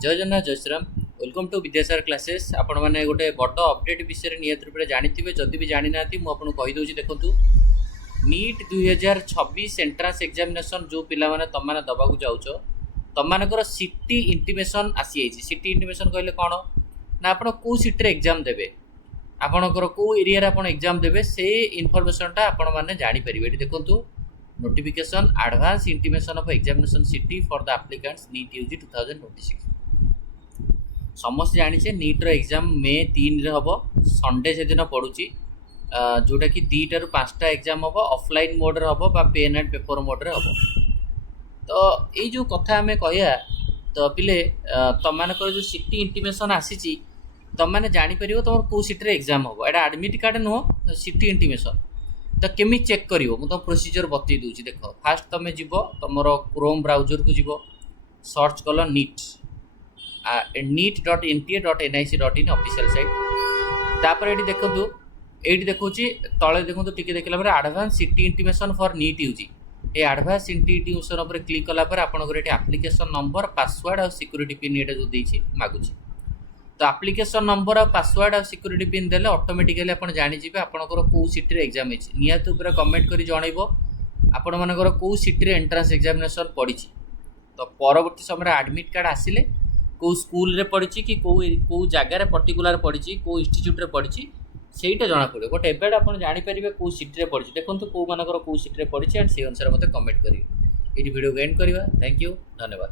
जय जगन्नाथ जय Shriram welcome to Vidyasagar classes आपण मैंने गोटे बड़ अपडेट विषय निहत रूप में जानी जदि भी जानी ना मुझे कहीदे देखूँ नीट 2026 एंट्रांस एग्जामिनेशन जो पिला माने तुम मैंने दबाक जाऊच तुम मानकर सिटी इंटीमेशन आसी सिटी इंटीमेशन कहले कौन ना आप कौ सिटी एग्जाम देवे आपणकर कौ एरिया आप एग्जाम देवे से इनफर्मेशनटा आपण मैंने जानीपर ये देखूँ notification advance intimation of examination city for the applicants NEET UG 2026 समस्त जानी नीट रो एग्जाम मे 3 रे हम संडे से दिन पड़ुची जोटा कि 2 ରୁ 5टा एग्जाम हम ऑफलाइन मोड रे हम बा पेन एंड पेपर मोड रे हम तो ये जो कथा आम कह तो पिले तुम मानकर जो सिटी इंटीमेशन आसी तुम मैंने जापर तुम कौ सिटी एग्जाम हम एटा एडमिट कार्ड नुह सिटी इंटीमेशन तो केमी चेक कर तुम प्रोसीजर बतई दूसरी देख फास्ट तुम जीव तुम क्रोम ब्राउजर को जीव सर्च कल neet.nta.nic.in ऑफिशियल साइट तापर ये देखूँ ये देखूँ तले देखूँ टी देखला advance city intimation for NEET UG ये एडवांस सिटी इंटीमेशन पर क्लिक कलापर आपंकर ये एप्लिकेशन नंबर पासवर्ड और सिक्यूरीटी पिन ये जो देती मागुची तो एप्लिकेशन नंबर और पासवर्ड और सिक्यूरीटी पिन देले ऑटोमेटिकली आप जानीजे आपंकर कौ सिटी एग्जाम निहत उपर कमेंट कर जनइब आपण मानकर कौ सिटी एंट्रांस एग्जामिनेशन पड़ी तो परवर्ती समय एडमिट कार्ड आसिले कौ स्कूल रे पड़ी कि कौ जगार पर्टिकुलर पड़ी कौ इंस्टीट्यूट रे पड़ी सहीटा जना पड़े बट एबेड आप जानीपर कौ सिटी पड़ी देखो कौ मानकर कौ सिटी पड़ी एंड से अनुसार मत कमेंट करेंगे ये वीडियो एंड करवा थैंक यू धन्यवाद।